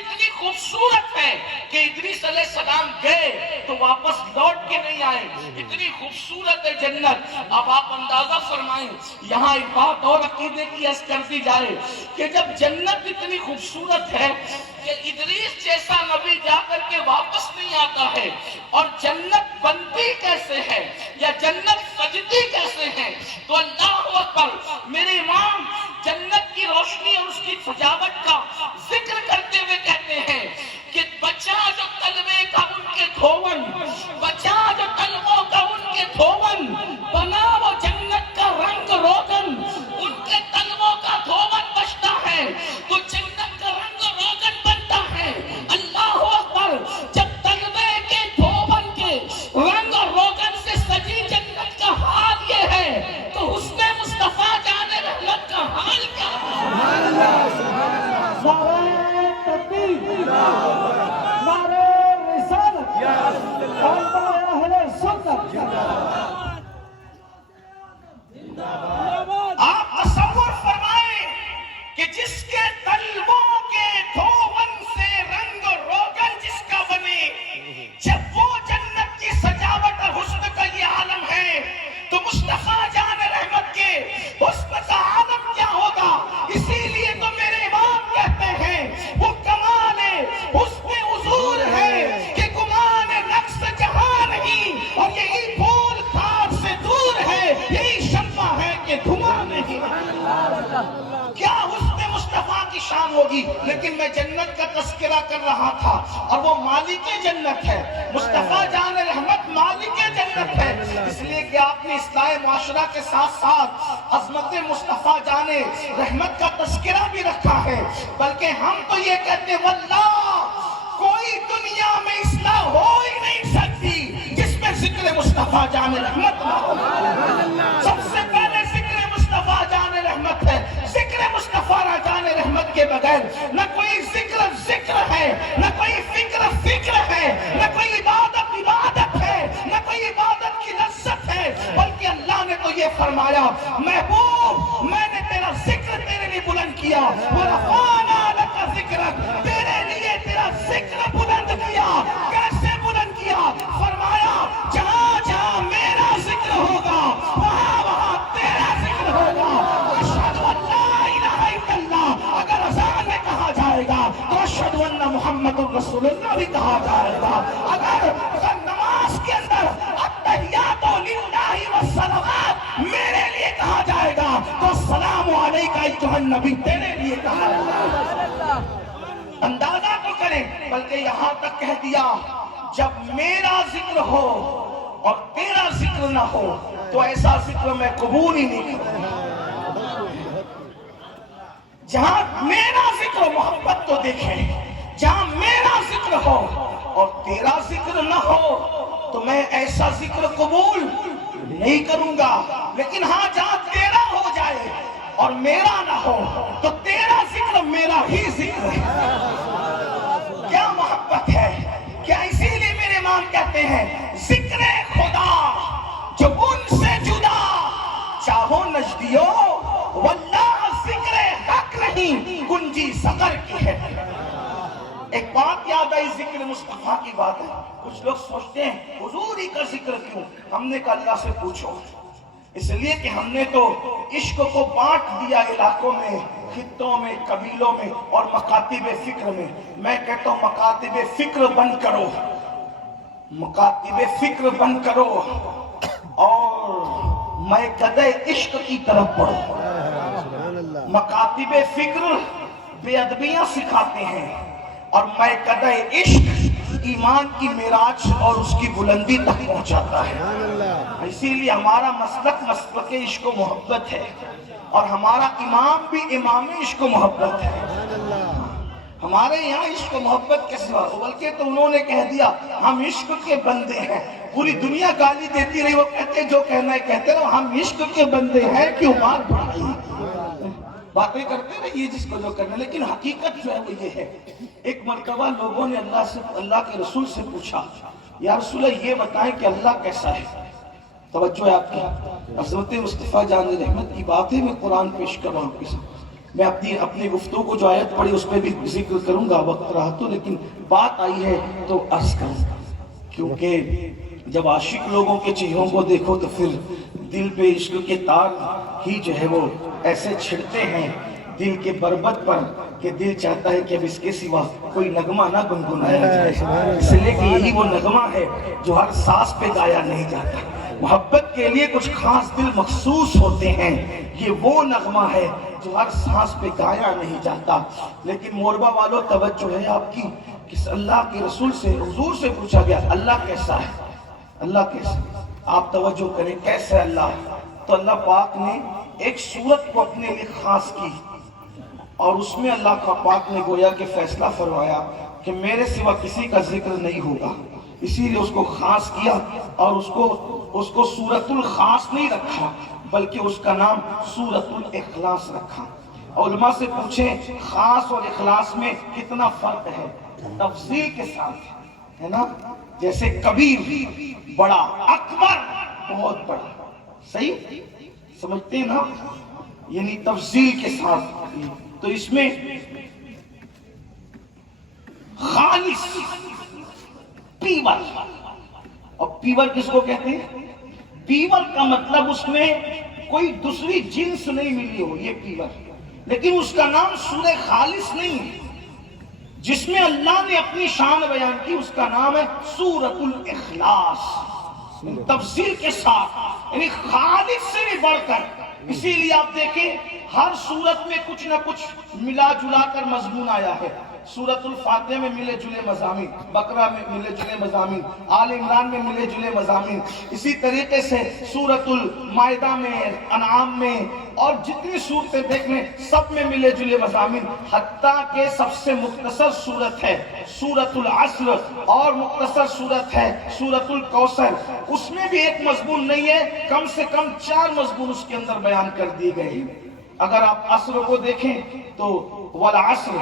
اتنی خوبصورت ہے کہ ادریس علیہ السلام گئے تو واپس لوٹ کے نہیں آئے. اتنی خوبصورت ہے جنت. اب آپ اندازہ فرمائیں, یہاں ایک بات اور عقیدے کی عرض کر دی جائے کہ جب جنت اتنی خوبصورت ہے کہ ادریس جیسا نبی جا کر کے واپس نہیں آتا ہے, اور جنت بنتی کیسے ہے یا جنت سجتی کیسے ہے, تو اللہ اکبر. میرے امام جنت کی روشنی اور اس کی سجاوٹ کا ذکر کرتے ہوئے کہتے ہیں کہ بچا جو تلوے کا ان کے دھون, بچا جو تلووں کا ان کے دھون, بنا وہ جنت کا رنگ روغن. ان کے تلووں کا دھون بچتا ہے تو جنت کا رنگ روغن بنتا ہے. اللہ اکبر. جب تلوے کے دھون کے رنگ اور روغن سے سجی جنت کا حال یہ ہے تو حسن مصطفیٰ جان رحمت کا حال کیا ہے؟ آپ تصور فرمائیں کہ جس کے تلووں کے دھون سے رنگ و روغن جس کا بنے, جب وہ جنت کی سجاوٹ اور حسن کا یہ عالم ہے تو مصطفیٰ جان رحمت کے حسن کا عالم کیا ہوگا. اسی لیے تو میرے امام کہتے ہیں وہ کمال حسن حضور ہے کہ گمان نقص جہاں نہیں, اور یہی پھول کاٹ سے دور ہے, یہی شمع ہے کہ دھواں نہیں. کیا حسن مصطفیٰ کی شان ہوگی. لیکن میں جنت کا تذکرہ کر رہا تھا اور وہ مالک جنت ہے. مصطفیٰ جان رحمت مالک جنت ہے, اس لیے کہ آپ نے اصلاح معاشرہ کے ساتھ ساتھ عظمت مصطفیٰ جان رحمت کا تذکرہ بھی رکھا ہے. بلکہ ہم تو یہ کہتے ہیں واللہ کوئی دنیا میں اصلاح ہو ہی نہیں سکتی جس میں ذکر مصطفیٰ جان رحمت نہ ہو. سب سے پہلے ذکر مصطفیٰ جان رحمت ہے. ذکر مصطفیٰ جان رحمت کے بغیر نہ کوئی ذکر ہے, نہ کوئی فکر ہے, نہ کوئی عبادت ہے, نہ کوئی عبادت کی لذت ہے. بلکہ اللہ نے تو یہ فرمایا محبوب میں نے تیرا ذکر تیرے لیے بلند کیا, وَرَفَعْنَا لَكَ ذِكْرَكَ, تیرے لیے تیرا ذکر بلند کیا. کیسے بلند کیا؟ فرمایا جہاں جہاں میرا ذکر ہوگا وہاں وہاں تیرا ذکر ہوگا. اشہدو ان لا الہ الا اللہ اگر اذان میں کہا جائے گا تو اشہدو ان محمد رسول اللہ بھی کہا جائے گا. اگر نماز کے اندر التحیات للہ والصلوات میرے لیے کہا جائے گا تو السلام علیکہ ایھا النبی تیرے لیے کہا جائے گا. اندازہ تو کریں. بلکہ یہاں تک کہہ دیا جب میرا ذکر ہو اور تیرا ذکر نہ ہو تو ایسا ذکر میں قبول ہی نہیں کروں. جہاں میرا ذکر محبت تو دیکھیں, جہاں میرا ذکر ہو اور تیرا ذکر نہ ہو تو میں ایسا ذکر قبول نہیں کروں گا. لیکن ہاں جہاں تیرا ہو جائے اور میرا نہ ہو تو تیرا ذکر میرا ہی ذکر ہے. کیا محبت ہے. کیا اسی لیے میرے امام کہتے ہیں ذکر خدا جو ان سے جدا چاہو نجدیو واللہ ذکر حق نہیں گنجی سقر کی ہے. ایک بات یاد آئی ذکر مصطفیٰ کی بات ہے. کچھ لوگ سوچتے ہیں حضور ہی کا ذکر کیوں. ہم نے کہا اللہ سے پوچھو. اس لیے کہ ہم نے تو عشق کو بانٹ دیا علاقوں میں, خطوں میں, قبیلوں میں اور مکاتب فکر میں. میں کہتا ہوں مکاتب فکر بند کرو, مکاتب فکر بند کرو اور میں قدے عشق کی طرف بڑھو. مکاتب فکر بے ادبیاں سکھاتے ہیں اور میں قدے عشق ایمان کی معراج اور اس کی بلندی تک پہنچاتا ہے. اسی لیے ہمارا مسلک عشق و محبت ہے اور ہمارا امام بھی امام عشق و محبت ہے. ہمارے یہاں عشق و محبت کے سوا, بلکہ تو انہوں نے کہہ دیا ہم عشق کے بندے ہیں. پوری دنیا گالی دیتی رہی, وہ کہتے جو کہنا ہے کہتے رہو, ہم عشق کے بندے ہیں کیوں مار پڑائی. باتیں کرتے رہیے جس کو جو کرنا, لیکن حقیقت جو ہے وہ یہ ہے. ایک مرتبہ لوگوں نے اللہ کے رسول سے پوچھا یا رسول اللہ یہ بتائیں کہ اللہ کیسا ہے. توجہ ہے آپ کی. عظمت مصطفیٰ جان رحمت کی باتیں میں قرآن پیش کر رہا ہوں. میں اپنی گفتگو کو جو آیت پڑھی اس پہ بھی ذکر کروں گا وقت رہا تو، لیکن بات آئی ہے تو عرض کروں گا، کیونکہ جب عاشق لوگوں کے چہروں کو دیکھو تو پھر دل پہ عشق کے تار ہی جو ہے وہ ایسے چھڑتے ہیں دل کے بربط پر کہ دل چاہتا ہے کہ اب اس کے سوا کوئی نغمہ نہ گنگنایا جائے، اس لیے کہ یہی وہ نغمہ ہے جو ہر سانس پہ گایا نہیں جاتا۔ محبت کے لیے کچھ خاص دل مخصوص ہوتے ہیں، یہ وہ نغمہ ہے جو ہر سانس پہ گایا نہیں جاتا۔ لیکن موربہ والوں توجہ ہے آپ کی، کہ اللہ کے رسول سے حضور سے پوچھا گیا اللہ کیسا ہے، اللہ کیسا ہے؟ آپ توجہ کریں کیسے اللہ، تو اللہ پاک نے ایک صورت کو اپنے لیے خاص کی، اور اس میں اللہ کا پاک نے گویا کہ فیصلہ فرمایا کہ میرے سوا کسی کا ذکر نہیں ہوگا، اسی لیے اس کو خاص کیا، اور اس کو سورۃ الخاص نہیں رکھا بلکہ اس کا نام سورۃ الاخلاص رکھا۔ علماء سے پوچھیں خاص اور اخلاص میں کتنا فرق ہے، تفصیل کے ساتھ ہے نا، جیسے کبیر بڑا، اکبر بہت بڑا، صحیح سمجھتے ہیں نا، یعنی تفصیل کے ساتھ۔ تو اس میں خالص پیور، اور پیور کس کو کہتے ہیں؟ پیور کا مطلب اس میں کوئی دوسری جنس نہیں ملی ہو، یہ پیور، لیکن اس کا نام سورہ خالص نہیں ہے۔ جس میں اللہ نے اپنی شان بیان کی اس کا نام ہے سورۃ الاخلاص، تفصیل کے ساتھ، یعنی خالص سے بھی بڑھ کر۔ اسی لیے آپ دیکھیں ہر سورت میں کچھ نہ کچھ ملا جلا کر مضمون آیا ہے۔ سورۃ الفاتحہ میں ملے جلے مضامین، بقرہ میں ملے جلے مضامین، آل عمران میں ملے جلے مضامین، اسی طریقے سے سورۃ المائدہ میں، انعام میں، اور جتنی صورتیں دیکھیں سب میں ملے جلے مضامین، حتیٰ کہ سب سے مختصر صورت ہے سورۃ العصر، اور مختصر صورت ہے سورۃ الکوثر، اس میں بھی ایک مضمون نہیں ہے، کم سے کم 4 مضمون اس کے اندر بیان کر دیے گئے ہیں۔ اگر آپ عصر کو دیکھیں تو والعصر،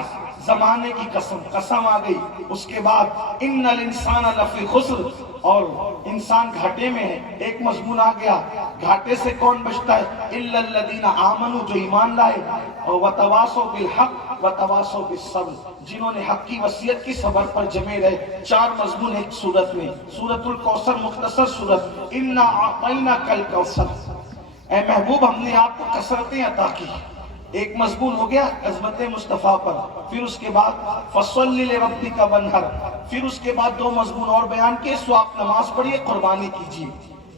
زمانے کی قسم آ گئی، اس کے بعد ان الانسان لفی خسر، اور انسان گھاٹے میں ہے، ایک مضمون آ گیا، گھاٹے سے کون بچتا ہے؟ الا الذین آمنوا، جو ایمان لائے، اور وتواصوا بالحق وتواصوا بالصبر، جنہوں نے حق کی وصیت کی، صبر پر جمے رہے۔ 4 مضمون ایک سورت میں۔ سورۃ الکوثر مختصر سورت، انا اعطیناک الکوثر، اے محبوب ہم نے آپ کو کثرتیں عطا کی، ایک مضمون ہو گیا عظمت مصطفیٰ پر۔ پھر اس کے بعد فصلی لربک وانحر، پھر اس کے بعد 2 مضمون اور بیان کیے، سو آپ نماز پڑھیے، قربانی کیجیے۔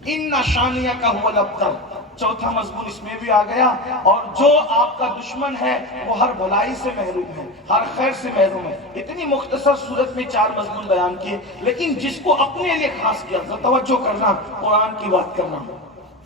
ان شانیک هو الابتر، 4تھا مضمون اس میں بھی آ گیا، اور جو آپ کا دشمن ہے وہ ہر بھلائی سے محروم ہے، ہر خیر سے محروم ہے۔ اتنی مختصر صورت میں 4 مضمون بیان کیے، لیکن جس کو اپنے لیے خاص کیا، توجہ کرنا، قرآن کی بات کرنا،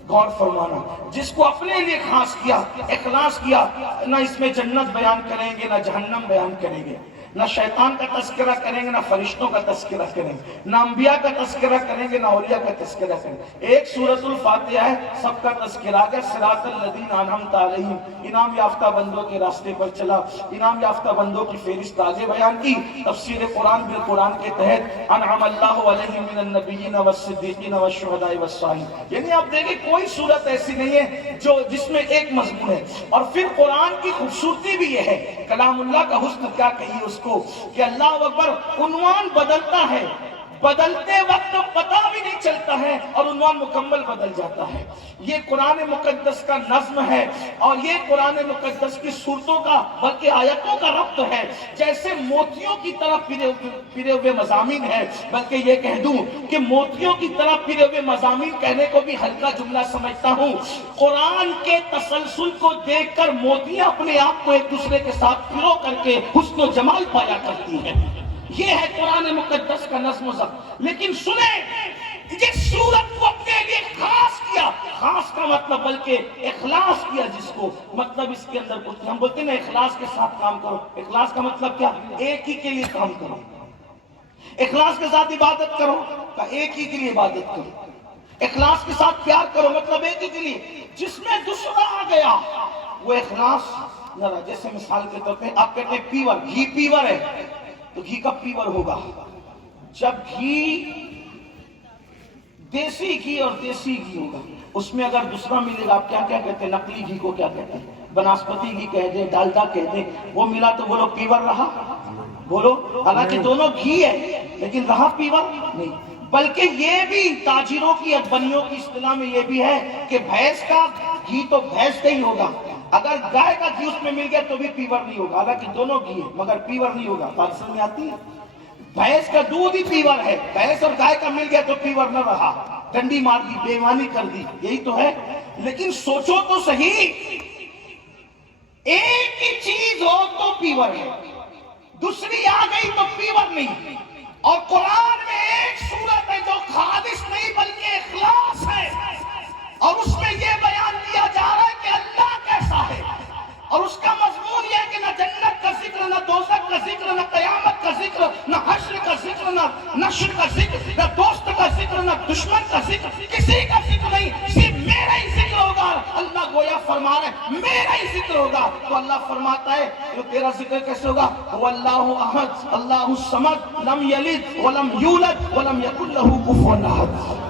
غور فرمانا، جس کو اپنے لیے خاص کیا، اخلاص کیا، نہ اس میں جنت بیان کریں گے، نہ جہنم بیان کریں گے، نہ شیطان کا تذکرہ کریں گے، نہ فرشتوں کا تذکرہ کریں گے، نہ انبیاء کا تذکرہ کریں گے، نہ اولیاء کا تذکرہ کریں گے۔ ایک سورۃ الفاتحہ ہے، سب کا تذکرہ ہے، صراط الذین انعمت علیہم، انعام یافتہ بندوں کے راستے پر چلا، انعام یافتہ بندوں کی فہرست آگے بیان کی۔ تفسیر قرآن بالقرآن کے تحت انعم اللہ علیہم من النبیین والصدیقین والشہداء والصالحین، یعنی آپ دیکھیں کوئی سورت ایسی نہیں ہے جس میں ایک مضمون ہے۔ اور پھر قرآن کی خوبصورتی بھی یہ ہے، کلام اللہ کا حسن کیا کہیے اس کو، کہ اللہ اکبر، عنوان بدلتا ہے، بدلتے وقت پتہ بھی نہیں چلتا ہے، اور عنوان مکمل بدل جاتا ہے۔ یہ قرآن مقدس کا نظم ہے، اور یہ قرآن مقدس کی صورتوں کا بلکہ آیتوں کا ربط ہے، جیسے موتیوں کی طرح پھرے ہوئے مضامین ہے۔ بلکہ یہ کہہ دوں کہ موتیوں کی طرح پھرے ہوئے مضامین کہنے کو بھی ہلکا جملہ سمجھتا ہوں۔ قرآن کے تسلسل کو دیکھ کر موتیاں اپنے آپ کو ایک دوسرے کے ساتھ پھرو کر کے حسن و جمال پایا کرتی ہیں۔ یہ ہے قرآن مقدس کا نظم و ضبط۔ لیکن سنیں، جس سورت کو اپنے لیے خاص کیا، خاص کا مطلب بلکہ اخلاص کیا، جس کو مطلب اس کے اندر کچھ، ہم بولتے ہیں نا اخلاص کے ساتھ کام کرو، اخلاص کا مطلب کیا؟ ایک ہی کے لیے کام کرو، اخلاص کے ساتھ عبادت کرو، ایک ہی کے لیے عبادت کرو، اخلاص کے ساتھ پیار کرو، مطلب ایک ہی کے لیے۔ جس میں دوسرا آ گیا وہ اخلاص نہ رہا۔ جیسے مثال کے طور پہ آپ کہتے ہیں پیور، گھی پیور ہے، تو گھی کا پیور ہوگا جب گھی دیسی گھی اور دیسی گھی ہوگا، اس میں اگر دوسرا ملے گا، آپ کیا کہتے ہیں؟ نقلی گھی کو کیا کہتے ہیں؟ بناسپتی گھی کہہ دیں، ڈالڈا کہہ دیں، وہ ملا تو وہ لوگ پیور رہا؟ بولو، حالانکہ دونوں گھی ہے لیکن رہا پیور نہیں۔ بلکہ یہ بھی تاجروں کی اجبنیوں کی اصطلاح میں یہ بھی ہے کہ بھینس کا گھی تو بھینس کا ہی ہوگا، اگر گائے کا گھی اس میں مل گیا تو بھی پیور نہیں ہوگا، حالانکہ دونوں گھی ہے مگر پیور نہیں ہوگا۔ بات سمجھ میں آتی ہے؟ بھینس کا دودھ ہی پیور ہے، بھینس اور گائے کا مل گیا تو پیور نہ رہا، ڈنڈی مار دی، بے ایمانی کر دی، یہی تو ہے۔ لیکن سوچو تو صحیح، ایک ہی چیز ہو تو پیور ہے، دوسری آ گئی تو پیور نہیں۔ اور قرآن میں ایک سورت ہے جو خالص نہیں بلکہ اخلاص ہے، اور اس میں یہ بیان کیا جا رہا ہے کہ اللہ کیسا ہے، اور اس کا مضمون یہ ہے کہ نہ جنت کا ذکر، نہ دوزخ کا ذکر، نہ قیامت کا ذکر، نہ حشر کا ذکر، نہ نشر کا ذکر، نہ دوست کا ذکر، نہ دشمن کا ذکر، کسی کا ذکر نہیں، صرف میرا ہی ذکر ہوگا۔ اللہ گویا فرما رہے ہیں میرا ہی ذکر ہوگا، تو اللہ فرماتا ہے تو تیرا ذکر کیسے ہوگا؟ واللہ احد اللہ الصمد لم یلد ولم یولد ولم یکن لہ کفوا احد۔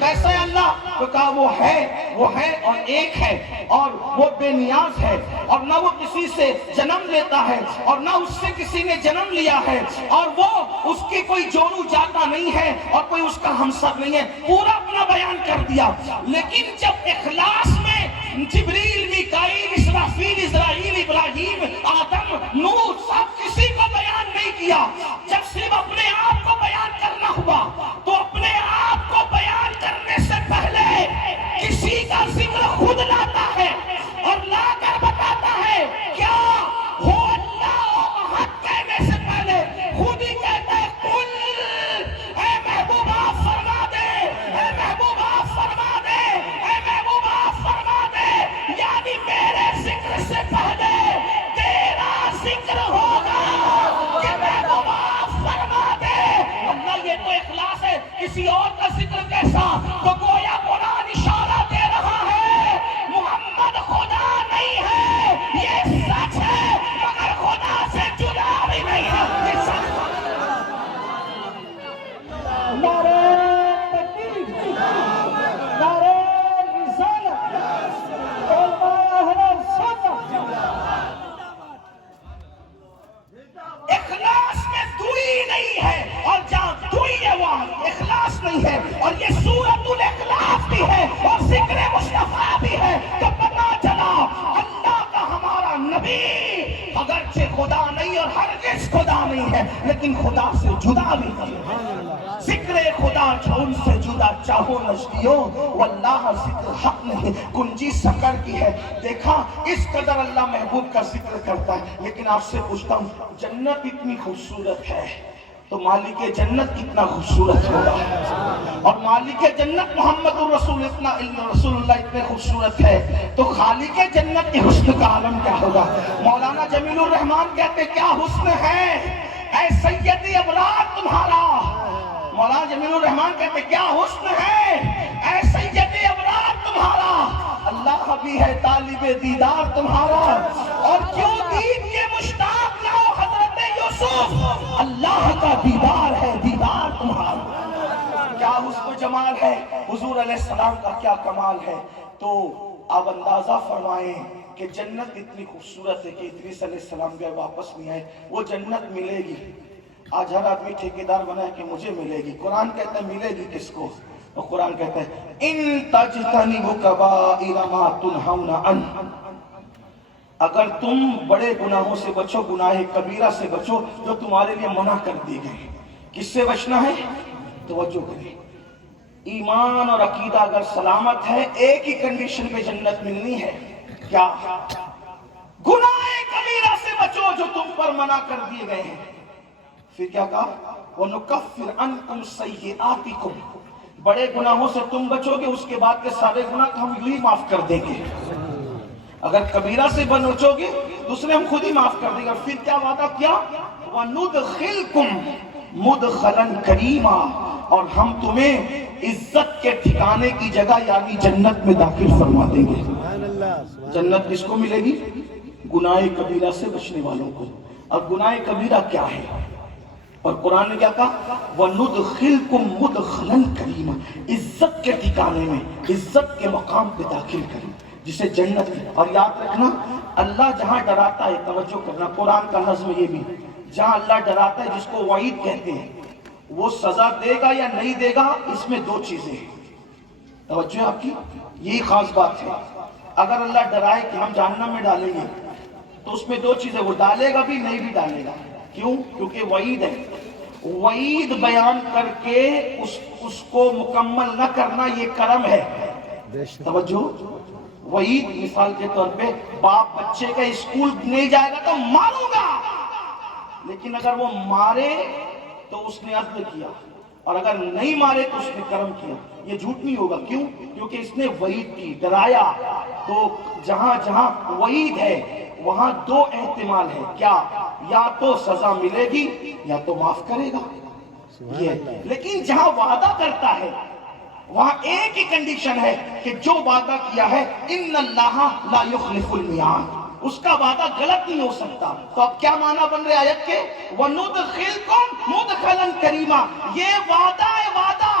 کیسا ہے اللہ؟ تو کہا وہ ہے اور ایک ہے، اور وہ بے نیاز ہے، اور نہ وہ کسی سے جنم لیتا ہے اور نہ اس سے کسی نے جنم لیا ہے، اور وہ اس کی کوئی جونو جاتا نہیں ہے اور کوئی اس کا ہمسر نہیں ہے، پورا اپنا بیان کر دیا۔ لیکن جب اخلاص میں جبریل، میکائیل، اسرافیل، اسرائیل، ابراہیم، آدم، نوح سب کسی کو بیان نہیں کیا، جب صرف اپنے آپ کو بیان کرنا ہوا تو اپنے آپ کو بیان کرنے سے پہلے کسی کا ذکر خود لاتا ہے اور لا کر بتاتا ہے کیا ہو اللہ احد کہنے سے پہلے خود ہی کہتا ہے قل، اے محبوب آپ فرما دے، اے محبوب آپ فرما دے، اے محبوب آپ فرما دے، یعنی میرے ذکر سے پہلے تیرا ذکر ہوگا کہ محبوب آپ فرما دے۔ اللہ یہ تو اخلاص ہے، کسی اور کا ذکر کیسا؟ تو گویا قرآن اشارہ دے رہا ہے محمد خدا نہیں ہے، یہ سچ ہے، مگر خدا سے جدا بھی نہیں ہے، یہ سچ ہے۔ نعرہ تکبیر، نعرہ رسالت، علماء اہل سنت۔ اخلاص میں دوئی نہیں ہے، اور جہاں دوئی ہے وہاں اخلاص نہیں ہے، اور یہ سورۃ الاخلاص بھی ہے اور ذکر مصطفیٰ بھی ہے، تو پتا چلا اللہ کا ہمارا نبی اگرچہ خدا نہیں اور ہرگز خدا نہیں ہے لیکن خدا سے جدا بھی نہیں۔ ذکر خدا چھوڑ سے جدا چاہو نشتیو، واللہ ذکر حق نہیں، کنجی سکر کی ہے۔ دیکھا اس قدر اللہ محبوب کا ذکر کرتا ہے، لیکن آپ سے پوچھتا ہوں جنت اتنی خوبصورت ہے تو مالک جنت کتنا خوبصورت ہوگا، اور مالک جنت محمد رسول اللہ اتنے خوبصورت ہے تو خالق جنت کے حسن کا عالم کیا ہوگا۔ مولانا جمیل الرحمان کہتے کیا حسن ہے اے سیدی ابرار تمہارا، مولانا جمیل الرحمان کہتے کیا حسن ہے اے سیدی ابرار تمہارا، اللہ بھی ہے طالب دیدار تمہارا، اور کیوں دید کے مشتاق نہ ہو حضرت یوسف، اللہ کا دیدار ہے دیدار تمہارا۔ کیا حسن و جمال ہے، حضور علیہ السلام کا کیا کمال ہے۔ تو آپ اندازہ فرمائیں کہ جنت اتنی خوبصورت ہے کہ ادریس علیہ السلام گئے واپس نہیں آئے، وہ جنت ملے گی۔ آج ہر آدمی ٹھیکیدار بنا ہے کہ مجھے ملے گی، قرآن کہتا ہے ملے گی کس کو؟ اور قرآن کہتا ہے ان تجتنبوا کبائر ما تنہون عنہ، اگر تم بڑے گناہوں سے بچو، گناہ کبیرہ سے بچو جو تمہارے لیے منع کر دی گئی۔ کس سے بچنا ہے؟ توجہ کریں، ایمان اور عقیدہ اگر سلامت ہے ایک ہی کنڈیشن پہ جنت ملنی ہے، کیا؟ گناہ کبیرہ سے بچو جو تم پر منع کر دیے گئے ہیں۔ پھر کیا کہا؟ وَنُكَفِّرْ عَنْكُمْ سَيِّئَاتِكُمْ، بڑے گناہوں سے تم بچو گے اس کے بعد کے سارے گناہ ہم یوں ہی معاف کر دیں گے۔ اگر کبیرہ سے بچو گے دوسرے ہم خود ہی معاف کر دیں گے۔ پھر کیا وعدہ کیا؟ وَنُدْخِلْكُمْ مُدْخَلًا كَرِيمًا، اور ہم تمہیں عزت کے ٹھکانے کی جگہ یعنی جنت میں داخل فرما دیں گے۔ جنت کس کو ملے گی؟ گناہ کبیرہ سے بچنے والوں کو۔ اب گناہ کبیرہ کیا ہے؟ اور قرآن نے کیا کہا؟ وَنُدْخِلْكُمْ مُدْخَلًا كَرِيمًا، عزت کے ٹھکانے میں، عزت کے مقام پہ داخل کریں۔ جسے جنت. اور یاد رکھنا اللہ جہاں ڈراتا ہے، توجہ کرنا، قرآن کا نظم یہ بھی، جہاں اللہ ڈراتا ہے جس کو وعید کہتے ہیں، وہ سزا دے گا یا نہیں دے گا، اس میں دو چیزیں ہیں. توجہ آپ کی، یہی خاص بات ہے. اگر اللہ ڈرائے کہ ہم جہنم میں ڈالیں گے تو اس میں دو چیزیں، وہ ڈالے گا بھی نہیں بھی ڈالے گا. کیوں؟ کیونکہ وعید ہے. وعید بیان کر کے اس کو مکمل نہ کرنا یہ کرم ہے. توجہ، وعید مثال کے طور پہ باپ بچے کا اسکول نہیں جائے گا تو ماروں گا، لیکن اگر وہ مارے تو اس نے عدل کیا، اور اگر نہیں مارے تو اس نے کرم کیا. یہ جھوٹ نہیں ہوگا. کیوں؟ کیونکہ اس نے وعید کی، ڈرایا. تو جہاں جہاں وعید ہے وہاں دو احتمال ہے. کیا؟ یا تو سزا ملے گی یا تو معاف کرے گا. لیکن جہاں وعدہ کرتا ہے وہاں ایک ہی کنڈیشن ہے کہ جو وعدہ کیا ہے ان اللہ لا یخلف المیعاد، اس کا وعدہ غلط نہیں ہو سکتا. تو اب کیا معنی بن رہے آیت کے؟ وَنُدْخِلْكُمْ مُدْخَلًا کریما. یہ وعدہ ہے، وعدہ.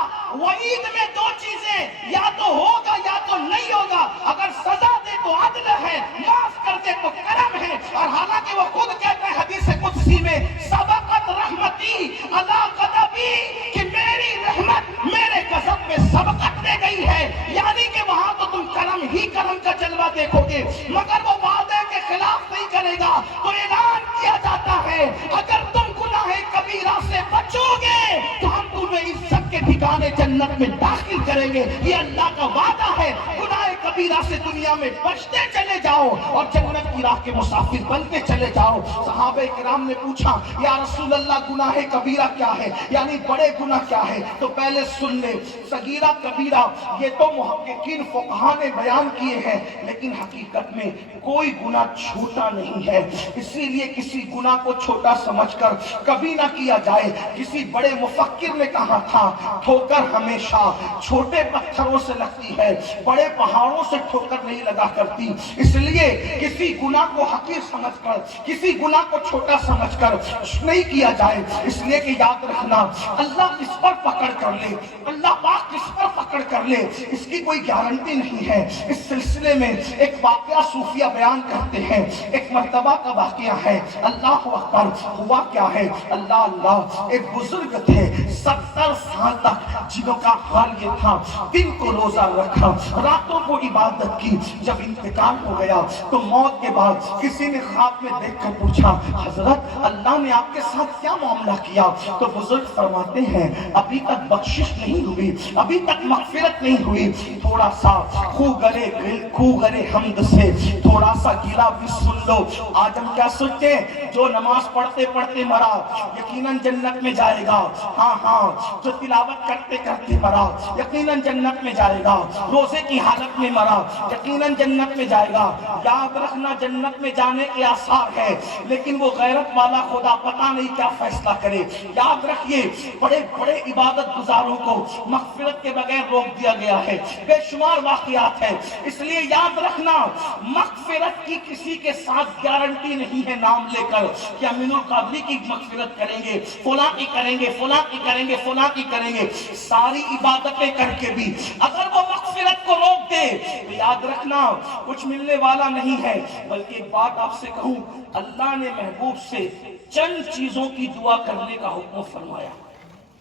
وعید میں دو چیزیں، یا تو ہوگا یا تو نہیں ہوگا. اگر سزا دے تو عدل ہے، معاف کر دے تو کرم ہے. اور حالانکہ وہ خود کہتا ہے حدیث قدسی میں سبقت رحمتی علی غضبی، کہ میری رحمت میرے غضب میں سبقت دے گئی ہے. یعنی کہ وہاں تو تم کرم ہی کرم کا جلوہ دیکھو گے، مگر وہ وعدے کے خلاف نہیں کرے گا. تو اعلان کیا جاتا ہے اگر تم گناہ کبیرہ سے بچو گے تو ہم تمہیں عزت کے ٹھکانے جنت میں داخل کریں گے. یہ اللہ کا وعدہ ہے. گناہ کبیرہ سے دنیا میں بچتے چلے جاؤ اور جنت کی راہ کے مسافر بنتے چلے جاؤ. صحابہ کرام نے پوچھا یا رسول اللہ گناہ کبیرہ کیا ہے، یعنی بڑے گناہ کیا ہے؟ تو پہلے سن لے، صغیرہ کبیرہ یہ تو محققین فقہا نے بیان کیے ہیں، لیکن حقیقت میں کوئی گناہ چھوٹا نہیں ہے. اسی لیے کسی گناہ کو چھوٹا سمجھ کر کبھی نہ کیا جائے. کسی بڑے مفکر نے کہا تھا ٹھوکر ہمیشہ چھوٹے پتھروں سے لگتی ہے، بڑے پہاڑوں سے ٹھوکر نہیں لگا کرتی. اس لیے کسی گناہ کو حقیر سمجھ کر، کسی گناہ کو چھوٹا سمجھ کر نہیں کیا جائے. اس لیے کہ یاد رکھنا اللہ کس پر پکڑ کر لے، اللہ پاک کس پر پکڑ کر لے، اس کی کوئی گارنٹی نہیں ہے. اس سلسلے میں ایک واقعہ صوفیہ بیان کرتے ہیں. ایک مرتبہ کا واقعہ ہے. اللہ اکبر. ہوا کیا ہے؟ اللہ اللہ، ایک بزرگ تھے 70 سال تک، جنہوں کا حال یہ تھا دن کو روزہ رکھا، راتوں کو عبادت کی. جب انتقال ہو گیا تو موت کے بعد کسی نے خواب میں دیکھ کر پوچھا حضرت اللہ نے آپ کے ساتھ کیا معاملہ کیا؟ تو بزرگ فرماتے ہیں ابھی تک بخشش نہیں ہوئی، ابھی تک مغفرت نہیں ہوئی. تھوڑا سا خوگرے حمد سے تھوڑا سا گلا بھی سن لو. آج ہم کیا سوچتے ہیں؟ جو نماز پڑھتے پڑھتے مرا یقیناً جنت میں جائے گا. ہاں ہاں، جو تلاوت کرتے کرتے مرا یقیناً جنت میں جائے گا. روزے کی حالت میں مرا یقیناً جنت میں جائے گا. یاد رکھنا جنت میں جانے کے آثار ہے، لیکن وہ غیرت والا خدا پتہ نہیں کیا فیصلہ کرے. یاد رکھیے بڑے بڑے عبادت گزاروں کو مغفرت کے بغیر روک دیا گیا ہے. بے شمار واقعات ہیں. اس لیے یاد رکھنا مغفرت کی کسی کے ساتھ گارنٹی نہیں ہے نام لے کر کہ امین القادری کی مغفرت کریں گے، فلاں کی کریں گے، فلاں کی کریں گے، فلاں کی کریں گے. ساری عبادتیں کر کے بھی اگر وہ مغفرت کو روک دے تو یاد رکھنا کچھ ملنے والا نہیں ہے. بلکہ ایک بات آپ سے کہوں، اللہ نے محبوب سے چند چیزوں کی دعا کرنے کا حکم فرمایا.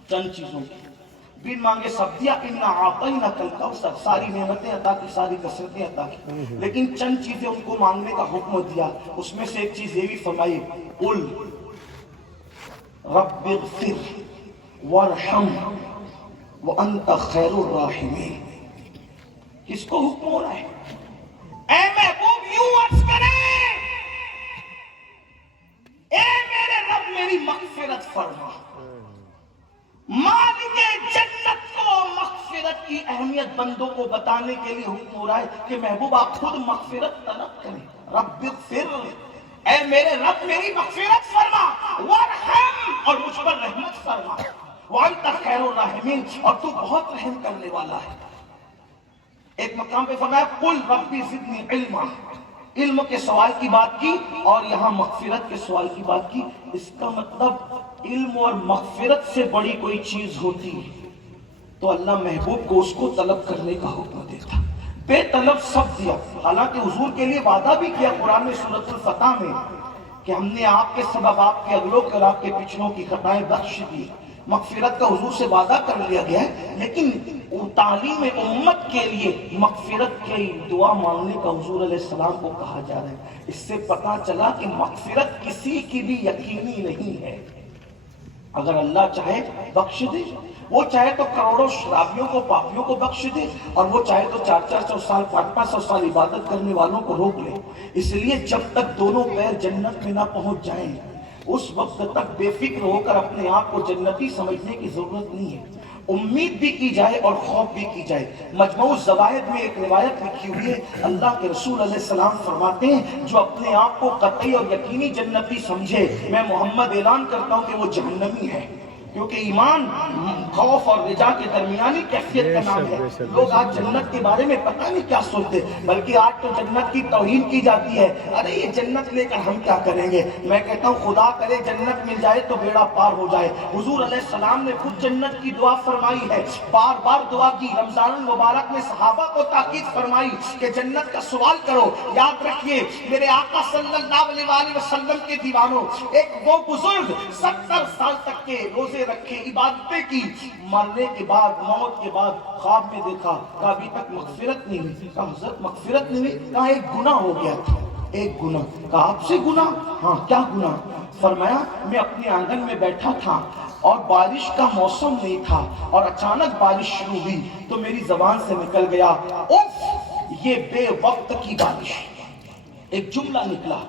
چند چیزوں کی، بن مانگے سب دیا. انا اعطیناک الکوثر، ساری نعمتیں عطا کی، ساری کثرتیں عطا کی، لیکن چند چیزیں ان کو مانگنے کا حکم دیا. اس میں سے ایک چیز یہ بھی فرمائی قل رب اغفر وارحم وانت خیر الراحمین. کس کو حکم ہو رہا ہے؟ اے محبوب یوں عرض کریں اے میرے رب میری مغفرت فرما. مالک جنت کو مغفرت کی اہمیت بندوں کو بتانے کے لیے حکم ہو رہا ہے کہ محبوب آپ خود مغفرت طلب کریں. رب اغفر، اے میرے رب میری مغفرت فرما، وارحم، اور مجھ پر رحمت فرما، وانت خیر الراحمین، اور تو بہت رحم کرنے والا ہے. ایک مقام پہ فرمایا قل ربی زدنی علما، علم کے سوال کی بات کی اور یہاں مغفرت کے سوال کی بات کی. اس کا مطلب علم اور مغفرت سے بڑی کوئی چیز ہوتی تو اللہ محبوب کو اس کو طلب کرنے کا حکم دیتا. بے طلب سب دیا. حالانکہ حضور کے لیے وعدہ بھی کیا قرآن میں سورۃ الفتح میں کہ ہم نے آپ کے سبب آپ کے اگلوں کے اور آپ کے پچھلوں کی خطائیں بخش دی. مغفرت کا حضور سے وعدہ کر لیا گیا ہے، لیکن تعلیم امت کے لیے مغفرت کی دعا مانگنے کا حضور علیہ السلام کو کہا جا رہا ہے. اس سے پتہ چلا کہ مغفرت کسی کی بھی یقینی نہیں ہے. اگر اللہ چاہے بخش دے، وہ چاہے تو کروڑوں شرابیوں کو پاپیوں کو بخش دے، اور وہ چاہے تو 400 سال 500 سال عبادت کرنے والوں کو روک لے. اس لیے جب تک دونوں پیر جنت میں نہ پہنچ جائیں اس وقت تک بے فکر ہو کر اپنے آپ کو جنتی سمجھنے کی ضرورت نہیں ہے. امید بھی کی جائے اور خوف بھی کی جائے. مجموع الزوائد میں ایک روایت لکھی ہوئی ہے، اللہ کے رسول علیہ السلام فرماتے ہیں جو اپنے آپ کو قطعی اور یقینی جنتی سمجھے، میں محمد اعلان کرتا ہوں کہ وہ جہنمی ہے. کیونکہ ایمان خوف اور رجا کے درمیانی کیفیت کا نام ہے. لوگ آج جنت کے بارے میں پتہ نہیں کیا سوچتے، بلکہ آج تو جنت کی توہین کی جاتی ہے. ارے یہ جنت لے کر ہم کیا کریں گے؟ میں کہتا ہوں خدا کرے جنت مل جائے تو بیڑا پار ہو جائے. حضور علیہ السلام نے خود جنت کی دعا فرمائی ہے، بار بار دعا کی. رمضان المبارک میں صحابہ کو تاکید فرمائی کہ جنت کا سوال کرو. یاد رکھیے میرے آقا صلی اللہ علیہ وسلم کے دیوانوں، ایک وہ بزرگ 70 سال تک کے روزے رکھے، عبادتیں کی، مرنے کے بعد موت کے بعد خواب میں دیکھا کہ ابھی تک مغفرت نہیں ہوئی. کہا حضرت مغفرت نہیں ہوئی؟ کہا ایک گناہ ہو گیا تھا. ایک گناہ. کہا آپ سے گناہ؟ ہاں. کیا گناہ؟ فرمایا میں اپنے آنگن میں بیٹھا تھا اور بارش کا موسم نہیں تھا اور اچانک بارش شروع ہوئی تو میری زبان سے نکل گیا اوف یہ بے وقت کی بارش. ایک جملہ نکلا،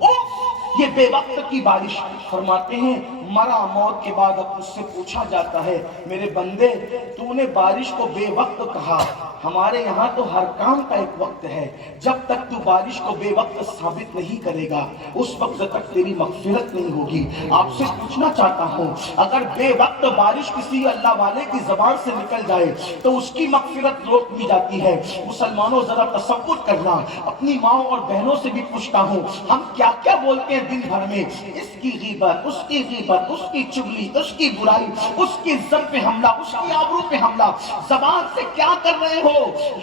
اوف یہ بے وقت کی بارش. فرماتے ہیں مرا موت کے بعد اب اس سے پوچھا جاتا ہے میرے بندے تو نے بارش کو بے وقت کہا، ہمارے یہاں تو ہر کام کا ایک وقت ہے. جب تک تو بارش کو بے وقت ثابت نہیں کرے گا اس وقت تک تیری مغفرت نہیں ہوگی. آپ سے پوچھنا چاہتا ہوں اگر بے وقت بارش کسی اللہ والے کی زبان سے نکل جائے تو اس کی مغفرت روک دی جاتی ہے. مسلمانوں ذرا تصور کرنا، اپنی ماں اور بہنوں سے بھی پوچھتا ہوں ہم کیا کیا بولتے ہیں دن بھر میں. اس کی غیبت، اس کی غیبت، اس کی چغلی، اس کی برائی، اس کی عزت پہ حملہ، اس کی آبرو پہ حملہ. زبان سے کیا کر رہے ہو؟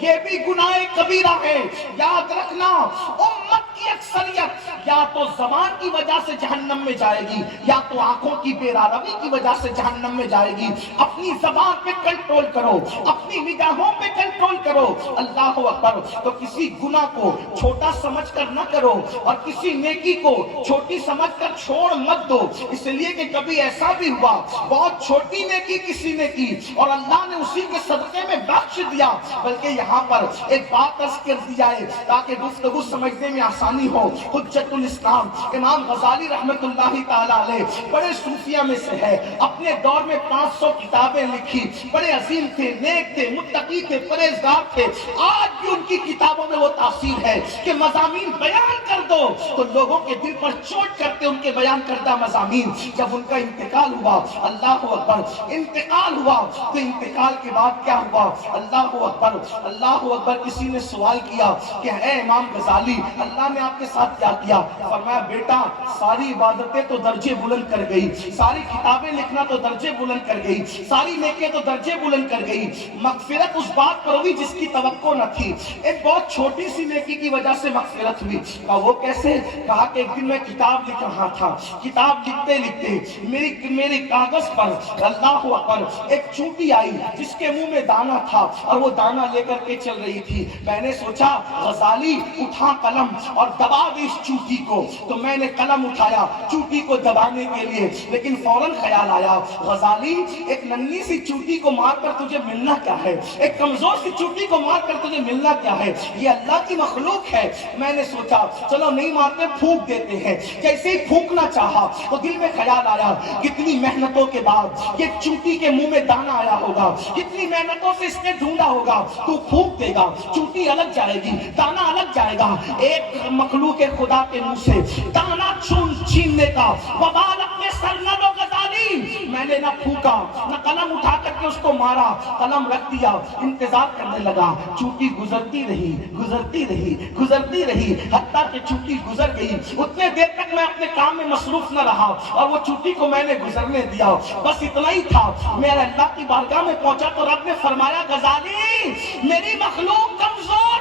یہ بھی گناہ کبیرہ ہے. یاد رکھنا امت کی اکثریت یا تو زبان کی وجہ سے جہنم میں جائے گی یا تو آنکھوں کی بے روی کی وجہ سے جہنم میں جائے گی. اپنی زبان پہ کنٹرول کرو، اپنی نگاہوں پہ کنٹرول کرو. اللہ اکبر. تو کسی گناہ کو چھوٹا سمجھ کر نہ کرو اور کسی نیکی کو چھوٹی سمجھ کر چھوڑ مت دو. اس لیے کہ کبھی ایسا بھی ہوا بہت چھوٹی نیکی کسی نے کی اور اللہ نے اسی کے صدقے میں بخش دیا. بلکہ یہاں پر ایک بات عرض کر دی جائے تاکہ گفتگو سمجھنے میں آسانی ہو. حجت الاسلام امام غزالی رحمت اللہ تعالی علیہ بڑے صوفیہ میں سے ہے. اپنے دور میں 500 کتابیں لکھی. بڑے عظیم تھے، نیک تھے، متقی تھے، پرہیزگار تھے. آج بھی ان کی کتابوں میں وہ تاثیر ہے کہ مضامین بیان کر دو تو لوگوں کے دل پر چوٹ کرتے ان کے بیان کردہ مضامین. جب ان کا انتقال ہوا، اللہ اکبر، انتقال ہوا تو انتقال کے بعد کیا ہوا؟ اللہ اکبر، اللہ اکبر. کسی نے سوال کیا کہ اے امام غزالی اللہ نے آپ کے ساتھ کیا کیا؟ فرمایا بیٹا ساری عبادتیں تو درجے بلند کر گئی، ساری کتابیں لکھنا تو درجے بلند کر گئی، ساری نیکیاں تو درجے بلند کر گئی، مغفرت اس بات پر ہوئی جس کی توقع نہ تھی. ایک بہت چھوٹی سی نیکی کی وجہ سے مغفرت ہوئی. کہا وہ کیسے؟ کہا کہ ایک دن میں کتاب لکھ رہا تھا، کتاب لکھتے لکھتے میری کاغذ پر اللہ اکبر ایک چونٹی آئی جس کے منہ میں دانا تھا اور وہ دانا لے کر کے چل رہی تھی. میں نے سوچا غزالی اٹھا قلم اور دبا دے اس چونٹی کو. تو میں نے قلم اٹھایا چونٹی کو دبانے کے لیے، لیکن فوراً خیال آیا غزالی ایک ننھی سی چونٹی کو مار کر تجھے ملنا کیا ہے؟ ایک کمزور سی چونٹی کو مار کر تجھے ملنا کیا ہے؟ یہ اللہ کی مخلوق ہے. میں نے سوچا چلو نہیں مارتے، پھونک دیتے ہیں. جیسے ہی پھونکنا چاہا تو دل میں خیال آیا کتنی محنتوں کے بعد یہ چونٹی کے منہ میں دانا آیا ہوگا، کتنی محنتوں سے اس نے ڈھونڈا ہوگا. تو پھونک دے گا، چونٹی الگ جائے گی، دانا الگ جائے گا. ایک مخلوق خدا کے منہ سے دانا چھیننے کا وبال اپنے سر نہ لو غزالی. میں نے نہ پھونکا نہ قلم اٹھا کر کے اس کو مارا، قلم رکھ دیا، انتظار کرنے لگا. چونٹی گزرتی رہی، گزرتی رہی، گزرتی رہی، حتیٰ کہ چونٹی گزر گئی. اتنے دیر تک میں اپنے کام میں مصروف نہ رہا اور وہ چونٹی کو میں نے گزرنے دیا. بس اتنا ہی تھا. میرے اللہ کی بارگاہ میں پہنچا تو رب نے فرمایا غزالی میری مخلوق کمزور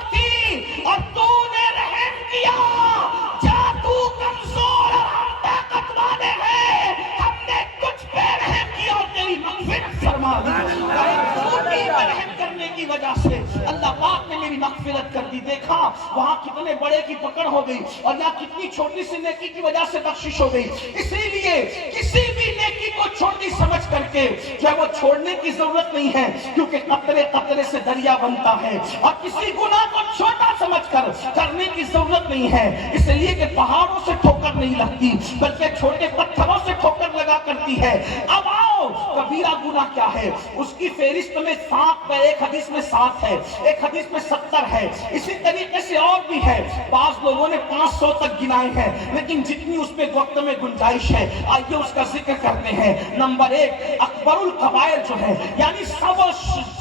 کیا، جا تو کمزور اور ہم طاقت والے ہیں، ہم نے کچھ پہ رحم کیا اور تیری مغفرت فرما دی۔ چھوٹی پہ رحم کرنے کی وجہ سے اللہ پاک نے میری مغفرت کر دی۔ دیکھا وہاں کتنے بڑے کی پکڑ ہو گئی اور یہاں کتنی چھوٹی سی نیکی کی وجہ سے بخشش ہو گئی۔ اسی لیے کسی بھی نیکی کو چھوٹی سمجھ کر کے جو ہے وہ چھوڑنے کی ضرورت نہیں ہے، کیونکہ قطرے قطرے سے دریا بنتا ہے، اور کسی گناہ کو چھوٹا سمجھ کر کرنے کی ضرورت نہیں ہے، اس لیے کہ پہاڑوں سے ٹھوکر نہیں لگتی بلکہ چھوٹے پتھروں سے ٹھوکر لگا کرتی ہے۔ اب آؤ کبیرہ گناہ کیا ہے، اس کی فہرست میں 7 ہے، ایک حدیث میں 7 ہے، ایک حدیث میں 70 ہے، اسی طریقے سے اور بھی ہے۔ بعض لوگوں نے 500 تک گنائے ہیں، لیکن جتنی اس میں وقت میں گنجائش ہے آئیے اس کا ذکر کرتے ہیں۔ نمبر 1 اکبر الکبائر جو ہے، یعنی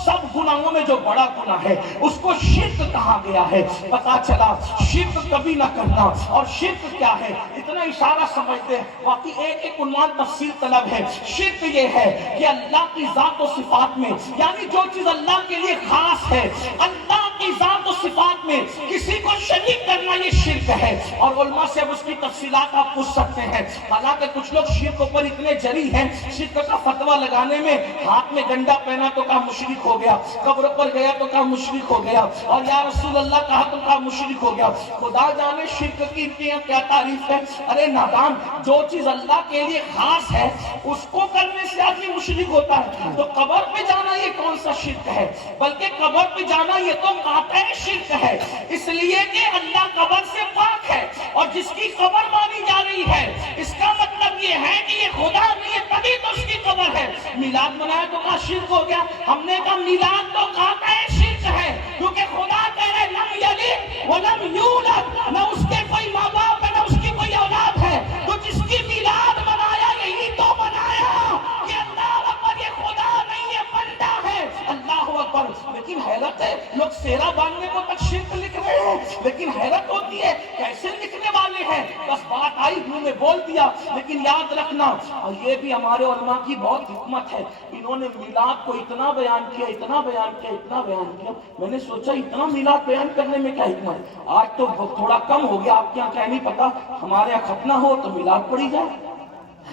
سب گناہوں میں جو بڑا گناہ ہے اس کو شرک کہا گیا ہے۔ پتا چلا شرک کبھی نہ کرنا، اور شرک کیا ہے اتنا اشارہ سمجھتے ہیں، باقی ایک عنوان تفصیل طلب ہے۔ شرک یہ ہے کہ اللہ کی ذات و صفات میں، یعنی جو چیز اللہ کے لیے خاص ہے، اللہ کی ذات و صفات میں کسی کو شریک کرنا، یہ شرک ہے۔ اور علماء سے اب اس کی تفصیلات آپ پوچھ سکتے ہیں، حالانکہ کچھ لوگ شرک پر اتنے جری ہیں، شرک کا فتویٰ لگانے میں ہاتھ میں ڈنڈا پہنا تو کہا مشرک ہو گیا، قبر پر گیا تو کہا مشرک ہو گیا، اور یا رسول اللہ کہا تو کہا مشرک ہو گیا۔ خدا جانے شرک کی کیا تعریف ہے۔ ارے نادان، جو چیز اللہ کے لیے خاص ہے اس کو کرنے سے آدمی مشرک ہوتا ہے، تو قبر پہ جانا یہ کون سا شرک ہے؟ بلکہ قبر پہ جانا یہ تو قاطع شرک ہے، اس لیے کہ اللہ قبر سے پاک ہے، اور جس کی قبر مانی جا رہی ہے اس کا مطلب یہ ہے کہ یہ خدا نہیں ہے، تبھی تو اس کی قبر ہے۔ میلاد منایا تو کہا شرک ہو گیا، ہم نے کہا میلاد تو قاطع شرک ہے، کیونکہ خدا کہہ رہے لم یلد ولم یولد، نہ اس کے کوئی ماں باپ ہے نہ اس کی کوئی اولاد ہے، تو جس کی میلاد منایا یہی تو منایا کہ اللہ اکبر، یہ خدا نہیں ہے بندہ ہے۔ اللہ اکبر۔ لیکن حیرت ہے، لوگ سیرا باندھنے کو تک شرک لکھ رہے ہیں، لیکن حیرت ہوتی ہے کیسے لکھنے والے ہیں، بس بات آئی منہ میں بول دیا۔ لیکن یاد رکھنا، اور یہ بھی ہمارے علماء کی بہت حکمت ہے، انہوں نے میلاد کو اتنا بیان کیا، اتنا بیان کیا، اتنا بیان کیا، میں نے سوچا اتنا میلاد بیان کرنے میں کیا حکمت ہے۔ آج تو تھوڑا کم ہو گیا، آپ کے یہاں کیا نہیں پتا، ہمارے یہاں ختنہ ہو تو میلاد پڑھی جائے،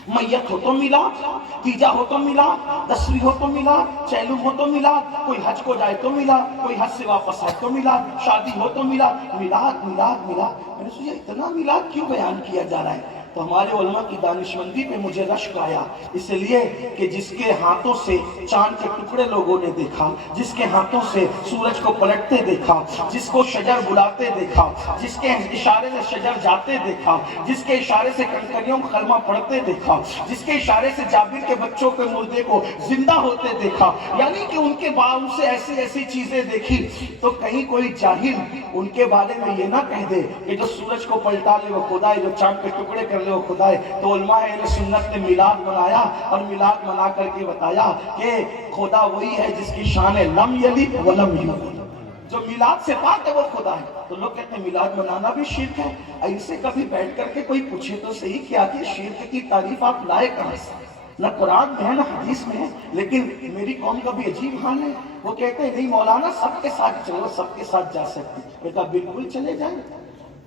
میت ہو تو میلاد، تیجا ہو تو میلاد، دسویں ہو تو میلاد، چہلم ہو تو میلاد، کوئی حج کو جائے تو میلاد، کوئی حج سے واپس آئے تو میلاد، شادی ہو تو میلاد، میلاد میلاد میلاد۔ میں نے سوچا اتنا میلاد کیوں بیان کیا جا رہا ہے؟ تو ہمارے علماء کی دانشمندی پہ مجھے رشک آیا، اس لیے کہ جس کے ہاتھوں سے چاند کے ٹکڑے لوگوں نے دیکھا، جس کے ہاتھوں سے سورج کو پلٹتے دیکھا، جس کو شجر بلاتے دیکھا، جس کے اشارے سے شجر جاتے دیکھا، جس کے اشارے سے کنکریوں کو کلمہ پڑھتے دیکھا، جس کے اشارے سے جابر کے بچوں کے مردے کو زندہ ہوتے دیکھا، یعنی کہ ان کے باؤں سے ایسی ایسی چیزیں دیکھی، تو کہیں کوئی جاہل ان کے بارے میں یہ نہ کہہ دے کہ جو سورج کو پلٹا لے وہ خدا ہے، جو چاند کے ٹکڑے کر لے وہ خدا ہے۔ تو علماء اہل سنت نے میلاد منایا، اور میلاد منا کر کے بتایا کہ خدا وہی ہے جس کی شان ہے لم یلد ولم یولد، جو میلاد سے پاک ہے وہ خدا ہے۔ تو لوگ کہتے ہیں میلاد منانا بھی شرک ہے۔ ایسے کبھی بیٹھ کر کے کوئی پوچھے تو صحیح کیا کہ شرک کی تعریف آپ لائے کہاں سے؟ نہ قرآن میں ہے نہ حدیث میں ہے۔ لیکن میری قوم کا بھی عجیب حال ہے، وہ کہتے ہیں نہیں مولانا سب کے ساتھ چلو، سب کے ساتھ جا سکتے۔ میں کہا بالکل چلے جائیں،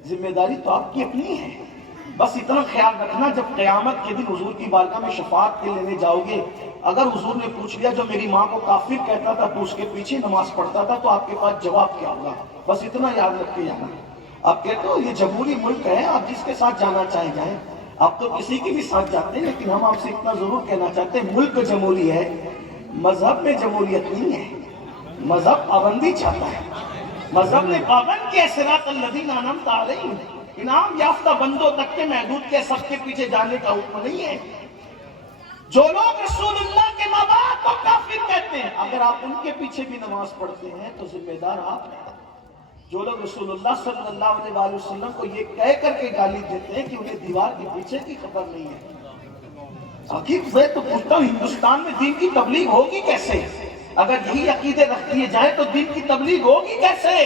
ذمہ داری تو آپ کی اپنی ہے، بس اتنا خیال رکھنا جب قیامت کے دن حضور کی بارگاہ میں شفاعت کے لینے جاؤ گے، اگر حضور نے پوچھ لیا جو میری ماں کو کافر کہتا تھا تو اس کے پیچھے نماز پڑھتا تھا، تو آپ کے پاس جواب کیا ہوگا؟ بس اتنا یاد رکھ کے جانا۔ آپ کہتے ہو یہ جمہوری ملک ہے، آپ جس کے ساتھ جانا چاہیں جائیں، آپ تو کسی کے بھی ساتھ جاتے ہیں، لیکن ہم آپ سے اتنا ضرور کہنا چاہتے ہیں ملک جمہوری ہے، مذہب میں جمہوریت نہیں ہے۔ مذہب پابندی چاہتا ہے، مذہب نے پابند کیا صراط الذین انعمت علیہم، انعام یافتہ بندوں تک کے محدود کے، سب کے پیچھے جانے کا حکم نہیں ہے۔ جو لوگ رسول اللہ کے ماں باپ کو کافر کہتے ہیں، اگر آپ ان کے پیچھے بھی نماز پڑھتے ہیں تو ذمہ دار آپ ہیں۔ جو لوگ رسول اللہ صلی اللہ علیہ وسلم کو یہ کہہ کر کے گالی دیتے ہیں کہ انہیں دیوار کے پیچھے کی خبر نہیں ہے، حقیقت میں تو پوچھتا ہوں ہندوستان میں دین کی تبلیغ ہوگی کیسے؟ اگر یہی عقیدے رکھ دیے جائیں تو دین کی تبلیغ ہوگی کیسے؟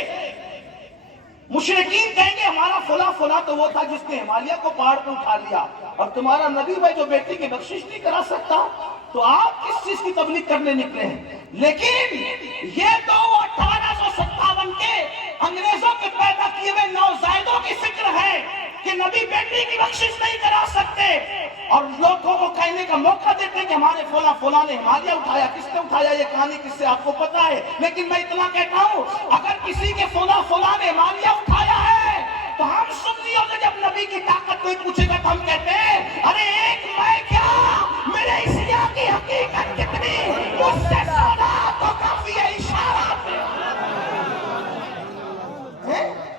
مشرکین کہیں گے ہمارا فلاں فلاں تو وہ تھا جس نے ہمالیہ کو پہاڑ پہ اٹھا لیا، اور تمہارا نبی بھائی جو بیٹی کی بخشش نہیں کرا سکتا، تو آپ کس چیز کی تبلیغ کرنے نکلے ہیں؟ لیکن یہ تو 1857 کے انگریزوں کے پیدا کیے ہوئے نوزائیدوں کی فکر ہے کہ نبی بیٹی کی بخشش نہیں کرا سکتے، اور لوگوں کو کہنے کا موقع دیتے کہ ہمارے فلاں نے ہمالیہ اٹھایا. کس نے اٹھایا یہ کہانی کس سے آپ کو پتا ہے، لیکن میں اتنا کہتا ہوں اگر کسی کے فلاں نے ہمالیہ اٹھایا ہے تو ہم سنیوں سے جب نبی کی طاقت کوئی پوچھے گا تو ہم کہتے ہیں ارے ایک میں کیا، میرے اسیا کی حقیقت کتنی، مجھ سے سونا تو کافی ہے اشارات،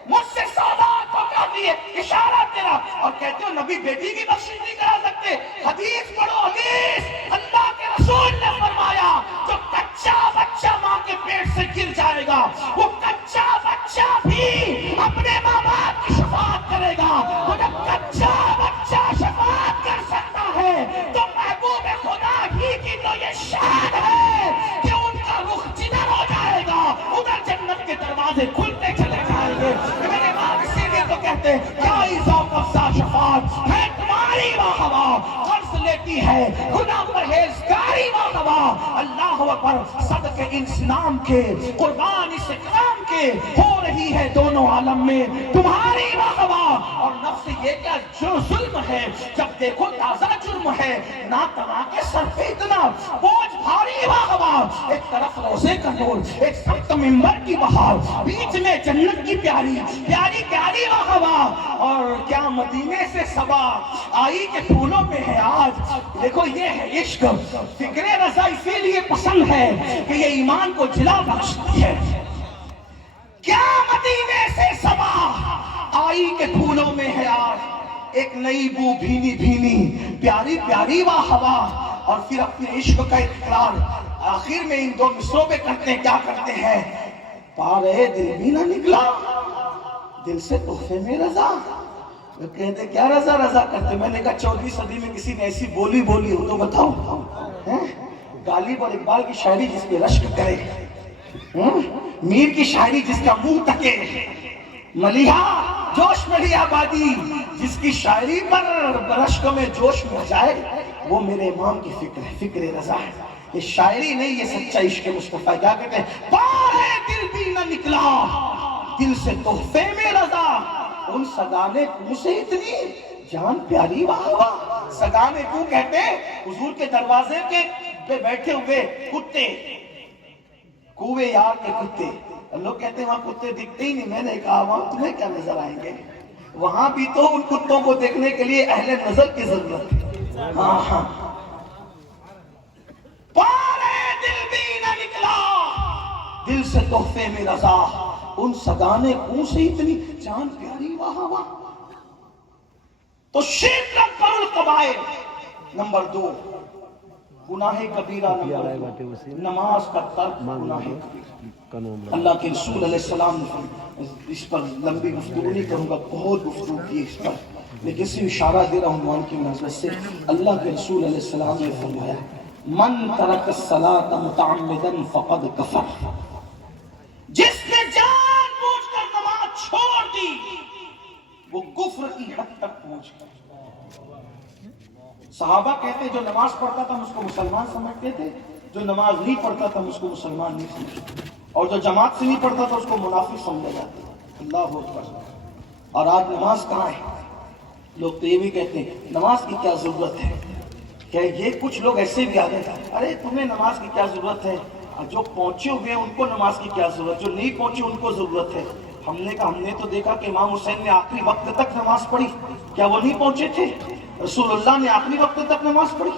مجھ سے سونا تو کافی ہے اشارہ تیرا، اور کہتے ہو نبی بیٹی کی بخشش نہیں کرا سکتے. حدیث پڑھو حدیث، اللہ کے رسول نے فرمایا جو کچا بچہ ماں کے پیٹ سے گر جائے گا وہ کچا بچہ بھی اپنے ماں باپ کی شفاعت کرے گا. وہ جب کچا بچہ شفاعت کر سکتا ہے تو محبوب خدا ہی کی تو یہ شان ہے کہ ان کا رخ جدھر ہو جائے گا ادھر جنت کے دروازے کھلتے چلے جائیں گے. میرے باپ اسی لیے تو کہتے ہیں کیا ذوق افزا شفاعت ہے تمہاری واہوا، قرض لیتی ہے گناہ پرہیزگاری واہوا. اللہ اکبر، صدقے اسلام کے قربان اس اکرام کے ہو رہی ہے دونوں عالم میں تمہاری واہوا. اور نفس یہ کیا جو ظلم ہے، جب دیکھو تازہ جرم ہے، نہ تنا کے سر پہ اتنا بوجھ بھاری واہوا. ایک طرف روزے کا نور، ایک سخت منبر کی بہار، بیچ میں جنت کی پیاری پیاری پیاری واہوا. اور کیا مدینے سے صبا آئی کے پھولوں میں ہے آج. دیکھو یہ ہے عشق. فکر رضا اسی لیے پسند ہے کہ یہ ایمان کو جلا بخشتی ہے. کیا مدینے سے صبا آئی کے پھولوں میں ہے آج، ایک نئی بو بھینی بھینی پیاری پیاری واہوا. اور پھر اپنے عشق کا اقرار آخر میں ان دو مصروں میں کرتے ہیں. کیا کرتے ہیں؟ پارے دل بھی نہ نکلا دل سے تحفے میں رضا. وہ کہتے کیا رضا رضا کرتے. میں نے کہا 14ویں صدی میں کسی نے ایسی بولی بولی ہو تو بتاؤ. غالب اور اقبال کی شاعری جس پہ رشک کرے، میر کی شاعری جس کا منہ تکے، ملیحہ جوش ملی آبادی جس کی شاعری پر رشک میں جوش میں جائے، وہ میرے امام کی فکر ہے، فکر رضا ہے. یہ شاعری نہیں، یہ سچا عشق مصطفیٰ. کیا کہتے ہیں؟ پارے دل بھی نہ نکلا دل سے تحفے میں رضا. ان سگانے کو سے اتنی جان پیاری واہوا. سگانے کو کہتے ہیں حضور کے دروازے کے پہ بیٹھے ہوئے کتے، کوے یار کے کتے. لوگ کہتے ہیں وہاں کتے دکھتے ہی نہیں. میں نے کہا وہاں تمہیں کیا نظر آئیں گے، وہاں بھی تو ان کتوں کو دیکھنے کے لیے اہل نظر کی ضرورت ہے. ہاں ہاں. پارے دل بھی نہ نکلا دل سے تحفے میں رضا. ان سگانے کو سے اتنی جان پیاری واہ واہ. تو شرک اکبر القبائر نمبر 2، گناہ کبیرہ نمبر 2، نماز کا ترک گناہ کبیرہ. اللہ کے رسول علیہ السلام نے اس پر لمبی گفتگو نہیں کروں گا، بہت گفتگو کی اس پر، لیکن صرف اشارہ دے رہا ہوں عنوان کی مناسبت سے. اللہ کے رسول علیہ السلام نے فرمایا من ترک الصلاۃ متعمدا فقد کفر. جس نے جان بوجھ کر نماز چھوڑ دی وہ کفر کی حد تک پہنچ گیا. صحابہ کہتے جو نماز پڑھتا تھا ہم اس کو مسلمان سمجھتے تھے، جو نماز نہیں پڑھتا تھا ہم اس کو مسلمان نہیں سمجھتے، اور جو جماعت سے نہیں پڑھتا تھا اس کو منافق سمجھا جاتا. اللہ اکبر. اور آج نماز کہاں ہے؟ لوگ تو یہ بھی کہتے ہیں نماز کی کیا ضرورت ہے. کیا یہ کچھ لوگ ایسے بھی آ گئے ارے تمہیں نماز کی کیا ضرورت ہے، اور جو پہنچے ہوئے ہیں ان کو نماز کی کیا ضرورت، جو نہیں پہنچے ان کو ضرورت ہے. ہم نے کہا ہم نے تو دیکھا کہ امام حسین نے آخری وقت تک نماز پڑھی، کیا وہ نہیں پہنچے تھے؟ رسول اللہ نے آخری وقت تک نماز پڑھی.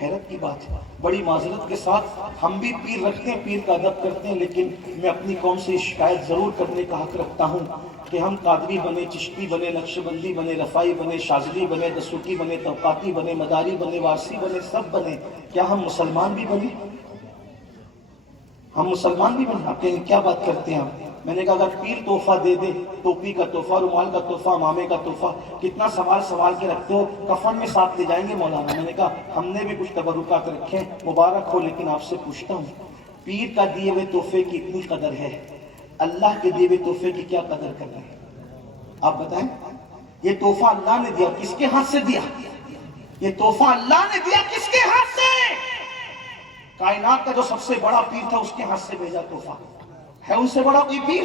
حیرت کی بات ہے. بڑی معذرت کے ساتھ ہم بھی پیر رکھتے ہیں، پیر کا ادب کرتے ہیں، لیکن میں اپنی قوم سے شکایت ضرور کرنے کا حق رکھتا ہوں کہ ہم قادری بنے، چشتی بنے، نقشبندی بنے، رفائی بنے، شاذلی بنے، دسوقی بنے، توقاتی بنے، مداری بنے، وارسی بنے، سب بنے، کیا ہم مسلمان بھی بنے؟ ہم مسلمان بھی بنے؟ آپ کہیں کیا بات کرتے ہیں ہم؟ میں نے کہا اگر پیر تحفہ دے دے، ٹوپی کا تحفہ، رومال کا تحفہ، مامے کا تحفہ، کتنا سوال کے رکھتے ہو، کفن میں ساتھ لے جائیں گے مولانا. میں نے کہا ہم نے بھی کچھ تبرکات رکھے ہیں، مبارک ہو، لیکن آپ سے پوچھتا ہوں پیر کا دیے ہوئے تحفے کی اتنی قدر ہے، اللہ کے دیے ہوئے تحفے کی کیا قدر کر رہے ہیں؟ آپ بتائیں. یہ تحفہ اللہ نے دیا، کس کے ہاتھ سے دیا؟ یہ تحفہ اللہ نے دیا، کس کے ہاتھ سے؟ کائنات کا جو سب سے بڑا پیر تھا اس کے ہاتھ سے بھیجا تحفہ. ہے ان سے بڑا کوئی پیر؟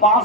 5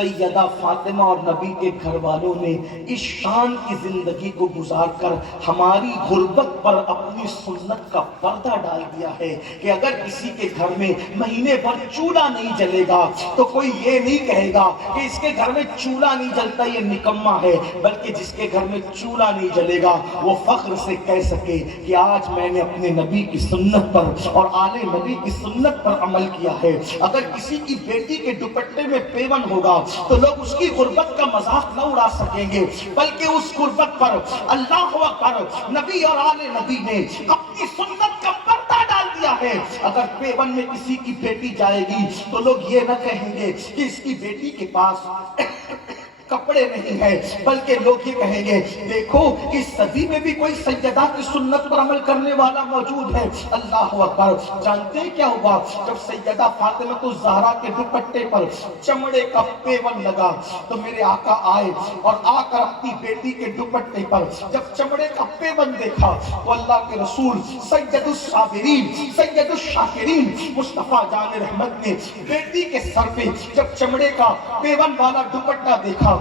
سیدہ فاطمہ اور نبی کے گھر والوں نے اس شان کی زندگی کو گزار کر ہماری غربت پر اپنی سنت کا پردہ ڈال دیا ہے کہ اگر کسی کے گھر میں مہینے بھر چولہا نہیں جلے گا تو کوئی یہ نہیں کہے گا کہ اس کے گھر میں چولہا نہیں جلتا یہ نکما ہے، بلکہ جس کے گھر میں چولہا نہیں جلے گا وہ فخر سے کہہ سکے کہ آج میں نے اپنے نبی کی سنت پر اور آل نبی کی سنت پر عمل کیا ہے۔ اگر کسی کی بیٹی کے دوپٹے میں پیون ہوگا تو لوگ اس کی غربت کا مذاق نہ اڑا سکیں گے، بلکہ اس غربت پر اللہ اکبر نبی اور آل نبی نے اپنی سنت کا پردہ ڈال دیا ہے۔ اگر پیون میں کسی کی بیٹی جائے گی تو لوگ یہ نہ کہیں گے کہ اس کی بیٹی کے پاس کپڑے نہیں ہیں، بلکہ لوگ یہ کہیں گے دیکھو اس صدی میں بھی کوئی سیدہ کی سنت پر عمل کرنے والا موجود ہے۔ اللہ اکبر۔ جانتے ہیں کیا ہوا؟ جب سیدہ فاطمہ الزہرا کے دوپٹے پر چمڑے کا پیون لگا تو میرے آقا آئے اور آ کر اپنی بیٹی کے دوپٹے پر جب چمڑے کا پیون دیکھا تو اللہ کے رسول سید الصابرین سید الشاکرین مصطفیٰ جان رحمت نے بیٹی کے سر پہ جب چمڑے کا پیون والا دوپٹہ دیکھا